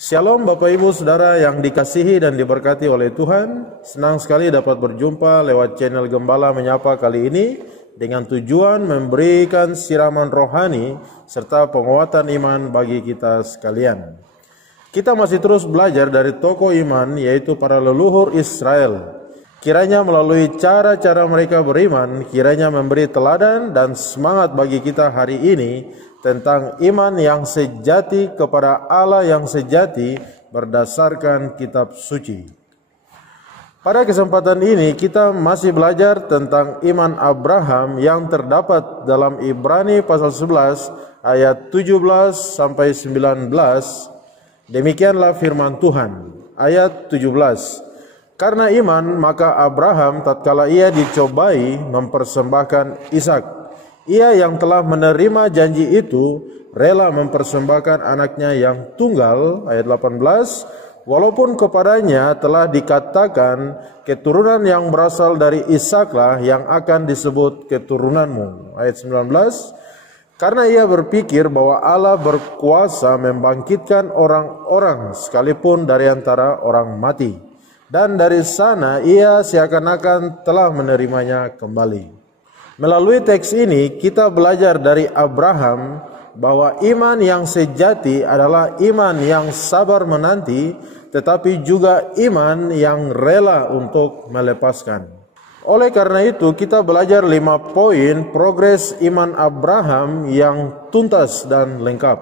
Shalom Bapak Ibu Saudara yang dikasihi dan diberkati oleh Tuhan. Senang sekali dapat berjumpa lewat channel Gembala Menyapa kali ini dengan tujuan memberikan siraman rohani serta penguatan iman bagi kita sekalian. Kita masih terus belajar dari tokoh iman, yaitu para leluhur Israel. Kiranya melalui cara-cara mereka beriman, kiranya memberi teladan dan semangat bagi kita hari ini tentang iman yang sejati kepada Allah yang sejati berdasarkan kitab suci. Pada kesempatan ini kita masih belajar tentang iman Abraham yang terdapat dalam Ibrani pasal 11 ayat 17 sampai 19. Demikianlah firman Tuhan. Ayat 17. Karena iman maka Abraham tatkala ia dicobai mempersembahkan Ishak. Ia yang telah menerima janji itu rela mempersembahkan anaknya yang tunggal, ayat 18, walaupun kepadanya telah dikatakan keturunan yang berasal dari Ishaklah yang akan disebut keturunanmu, ayat 19, karena ia berpikir bahwa Allah berkuasa membangkitkan orang-orang sekalipun dari antara orang mati, dan dari sana ia seakan-akan telah menerimanya kembali. Melalui teks ini kita belajar dari Abraham bahwa iman yang sejati adalah iman yang sabar menanti, tetapi juga iman yang rela untuk melepaskan. Oleh karena itu kita belajar 5 poin progres iman Abraham yang tuntas dan lengkap.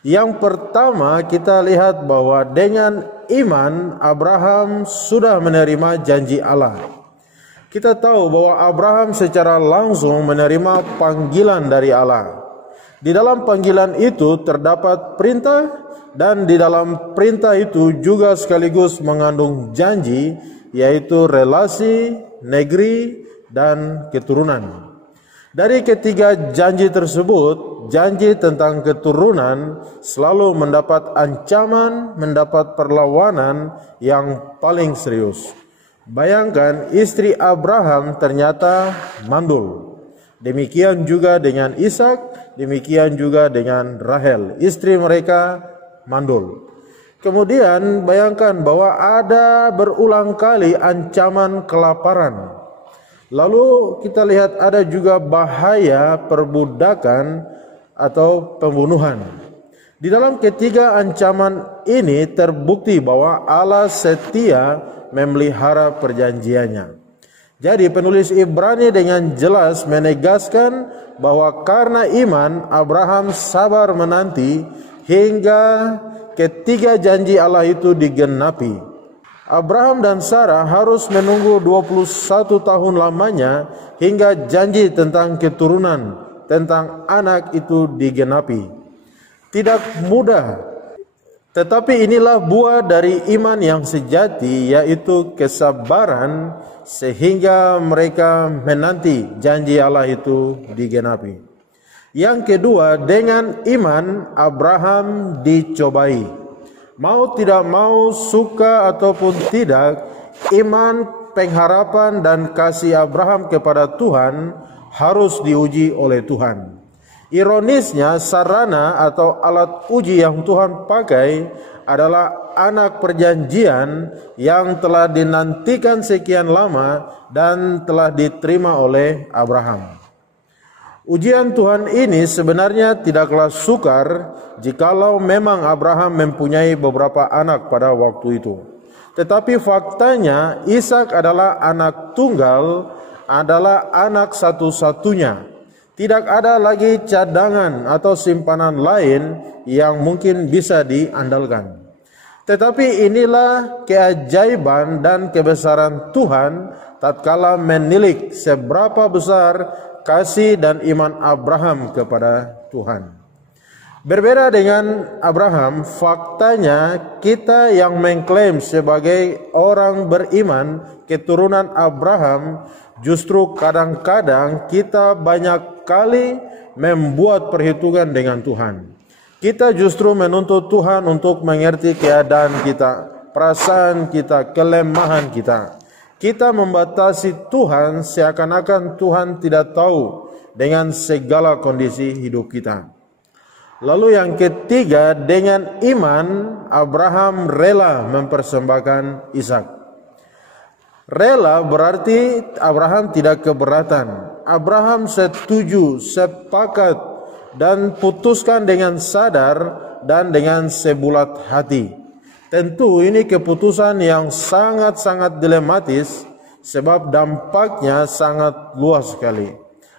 Yang pertama kita lihat bahwa dengan iman Abraham sudah menerima janji Allah. Kita tahu bahwa Abraham secara langsung menerima panggilan dari Allah. Di dalam panggilan itu terdapat perintah, dan di dalam perintah itu juga sekaligus mengandung janji, yaitu relasi, negeri, dan keturunan. Dari ketiga janji tersebut, janji tentang keturunan selalu mendapat ancaman, mendapat perlawanan yang paling serius. Bayangkan istri Abraham ternyata mandul. Demikian juga dengan Ishak, demikian juga dengan Rahel. Istri mereka mandul. Kemudian bayangkan bahwa ada berulang kali ancaman kelaparan. Lalu kita lihat ada juga bahaya perbudakan atau pembunuhan. Di dalam ketiga ancaman ini terbukti bahwa Allah setia memelihara perjanjiannya. Jadi penulis Ibrani dengan jelas menegaskan bahwa karena iman Abraham sabar menanti hingga ketiga janji Allah itu digenapi. Abraham dan Sarah harus menunggu 21 tahun lamanya hingga janji tentang keturunan, tentang anak itu digenapi. Tidak mudah. Tetapi inilah buah dari iman yang sejati, yaitu kesabaran, sehingga mereka menanti janji Allah itu digenapi. Yang kedua, dengan iman Abraham dicobai. Mau tidak mau, suka ataupun tidak, iman, pengharapan dan kasih Abraham kepada Tuhan harus diuji oleh Tuhan. Ironisnya, sarana atau alat uji yang Tuhan pakai adalah anak perjanjian yang telah dinantikan sekian lama dan telah diterima oleh Abraham. Ujian Tuhan ini sebenarnya tidaklah sukar jikalau memang Abraham mempunyai beberapa anak pada waktu itu. Tetapi faktanya Ishak adalah anak tunggal, adalah anak satu-satunya. Tidak ada lagi cadangan atau simpanan lain yang mungkin bisa diandalkan. Tetapi inilah keajaiban dan kebesaran Tuhan tatkala menilik seberapa besar kasih dan iman Abraham kepada Tuhan. Berbeda dengan Abraham, faktanya kita yang mengklaim sebagai orang beriman keturunan Abraham, justru kadang-kadang kita banyak kali membuat perhitungan dengan Tuhan. Kita justru menuntut Tuhan untuk mengerti keadaan kita, perasaan kita, kelemahan kita. Kita membatasi Tuhan seakan-akan Tuhan tidak tahu dengan segala kondisi hidup kita. Lalu yang ketiga, dengan iman Abraham rela mempersembahkan Ishak. Rela berarti Abraham tidak keberatan. Abraham setuju, sepakat, dan putuskan dengan sadar dan dengan sebulat hati. Tentu ini keputusan yang sangat-sangat dilematis, sebab dampaknya sangat luas sekali.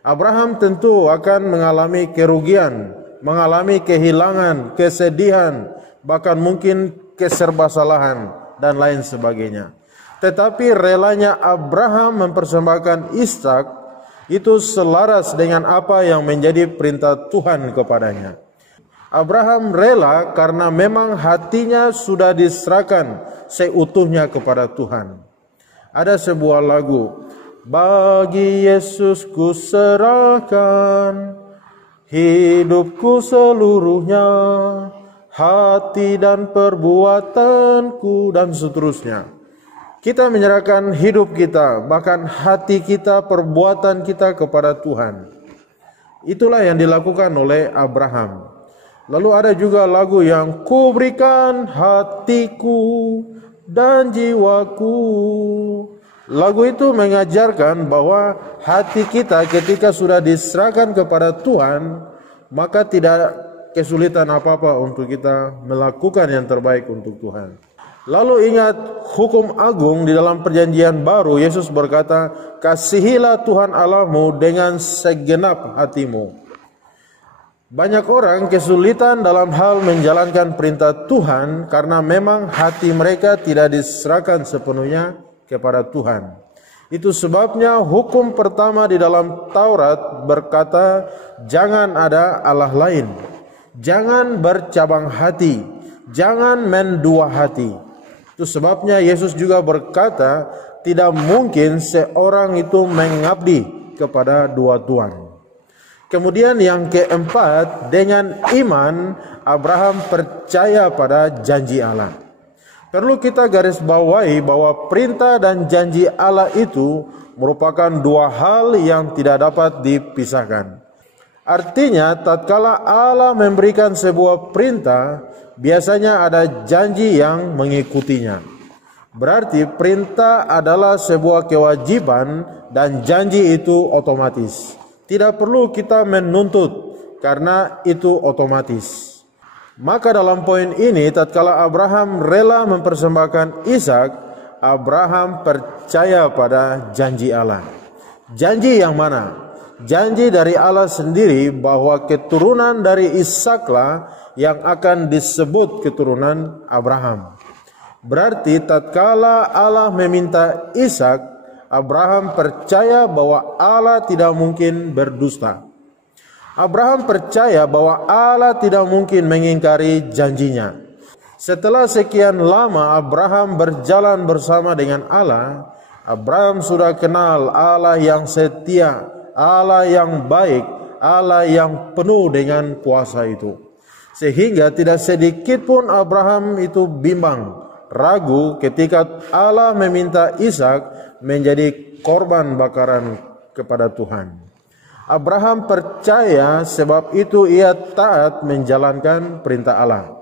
Abraham tentu akan mengalami kerugian, mengalami kehilangan, kesedihan, bahkan mungkin keserba-salahan dan lain sebagainya. Tetapi relanya Abraham mempersembahkan Ishak itu selaras dengan apa yang menjadi perintah Tuhan kepadanya. Abraham rela karena memang hatinya sudah diserahkan seutuhnya kepada Tuhan. Ada sebuah lagu, bagi Yesus ku serahkan hidupku seluruhnya, hati dan perbuatanku, dan seterusnya. Kita menyerahkan hidup kita, bahkan hati kita, perbuatan kita kepada Tuhan. Itulah yang dilakukan oleh Abraham. Lalu ada juga lagu yang ku berikan hatiku dan jiwaku. Lagu itu mengajarkan bahwa hati kita ketika sudah diserahkan kepada Tuhan, maka tidak kesulitan apa-apa untuk kita melakukan yang terbaik untuk Tuhan. Lalu ingat hukum agung di dalam perjanjian baru. Yesus berkata, kasihilah Tuhan Allahmu dengan segenap hatimu. Banyak orang kesulitan dalam hal menjalankan perintah Tuhan karena memang hati mereka tidak diserahkan sepenuhnya kepada Tuhan. Itu sebabnya hukum pertama di dalam Taurat berkata, jangan ada Allah lain, jangan bercabang hati, jangan mendua hati. Itu sebabnya Yesus juga berkata, tidak mungkin seorang itu mengabdi kepada dua tuan. Kemudian yang keempat, dengan iman Abraham percaya pada janji Allah. Perlu kita garis bawahi bahwa perintah dan janji Allah itu merupakan dua hal yang tidak dapat dipisahkan. Artinya, tatkala Allah memberikan sebuah perintah, biasanya ada janji yang mengikutinya. Berarti perintah adalah sebuah kewajiban dan janji itu otomatis. Tidak perlu kita menuntut karena itu otomatis. Maka dalam poin ini, tatkala Abraham rela mempersembahkan Ishak, Abraham percaya pada janji Allah. Janji yang mana? Janji dari Allah sendiri bahwa keturunan dari Ishaklah yang akan disebut keturunan Abraham. Berarti tatkala Allah meminta Ishak, Abraham percaya bahwa Allah tidak mungkin berdusta. Abraham percaya bahwa Allah tidak mungkin mengingkari janjinya. Setelah sekian lama Abraham berjalan bersama dengan Allah, Abraham sudah kenal Allah yang setia, Allah yang baik, Allah yang penuh dengan kuasa itu. Sehingga tidak sedikit pun Abraham itu bimbang, ragu ketika Allah meminta Ishak menjadi korban bakaran kepada Tuhan. Abraham percaya, sebab itu ia taat menjalankan perintah Allah.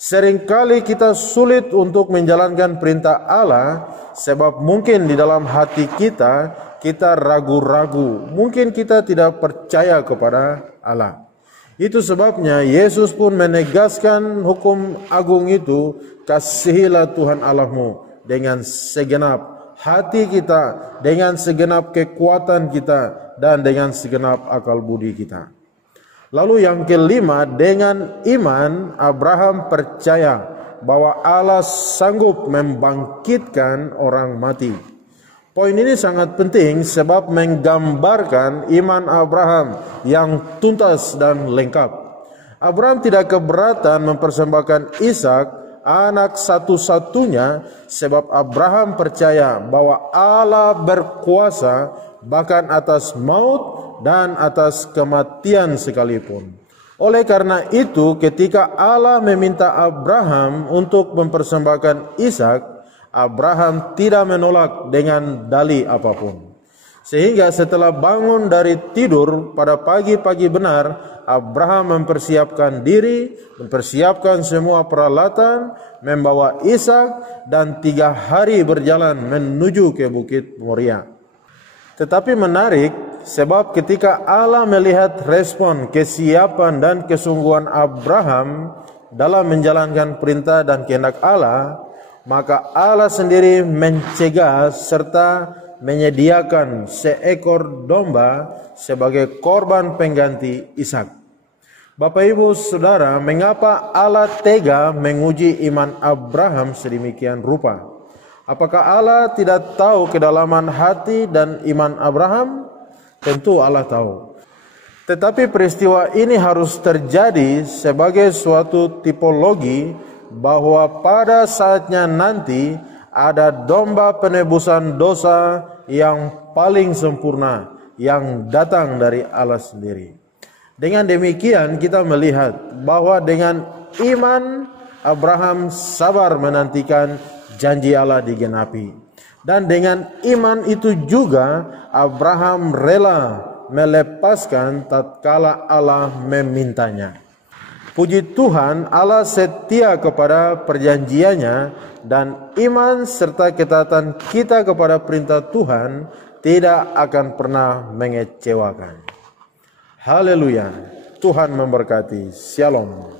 Seringkali kita sulit untuk menjalankan perintah Allah, sebab mungkin di dalam hati kita ragu-ragu. Mungkin kita tidak percaya kepada Allah. Itu sebabnya Yesus pun menegaskan hukum agung itu, kasihilah Tuhan Allahmu dengan segenap hati kita, dengan segenap kekuatan kita, dan dengan segenap akal budi kita. Lalu yang kelima, dengan iman Abraham percaya bahwa Allah sanggup membangkitkan orang mati. Poin ini sangat penting sebab menggambarkan iman Abraham yang tuntas dan lengkap. Abraham tidak keberatan mempersembahkan Ishak, anak satu-satunya, sebab Abraham percaya bahwa Allah berkuasa bahkan atas maut dan atas kematian sekalipun. Oleh karena itu, ketika Allah meminta Abraham untuk mempersembahkan Ishak, Abraham tidak menolak dengan dalih apapun. Sehingga setelah bangun dari tidur pada pagi-pagi benar, Abraham mempersiapkan diri, mempersiapkan semua peralatan, membawa Ishak, dan 3 hari berjalan menuju ke Bukit Moria. Tetapi menarik, sebab ketika Allah melihat respon, kesiapan, dan kesungguhan Abraham dalam menjalankan perintah dan kehendak Allah, maka Allah sendiri mencegah serta menyediakan seekor domba sebagai korban pengganti Ishak. Bapak Ibu Saudara, mengapa Allah tega menguji iman Abraham sedemikian rupa? Apakah Allah tidak tahu kedalaman hati dan iman Abraham? Tentu Allah tahu. Tetapi peristiwa ini harus terjadi sebagai suatu tipologi bahwa pada saatnya nanti ada domba penebusan dosa yang paling sempurna yang datang dari Allah sendiri. Dengan demikian kita melihat bahwa dengan iman Abraham sabar menantikan janji Allah digenapi. Dan dengan iman itu juga Abraham rela melepaskan tatkala Allah memintanya. Puji Tuhan, Allah setia kepada perjanjiannya, dan iman serta ketaatan kita kepada perintah Tuhan tidak akan pernah mengecewakan. Haleluya. Tuhan memberkati. Shalom.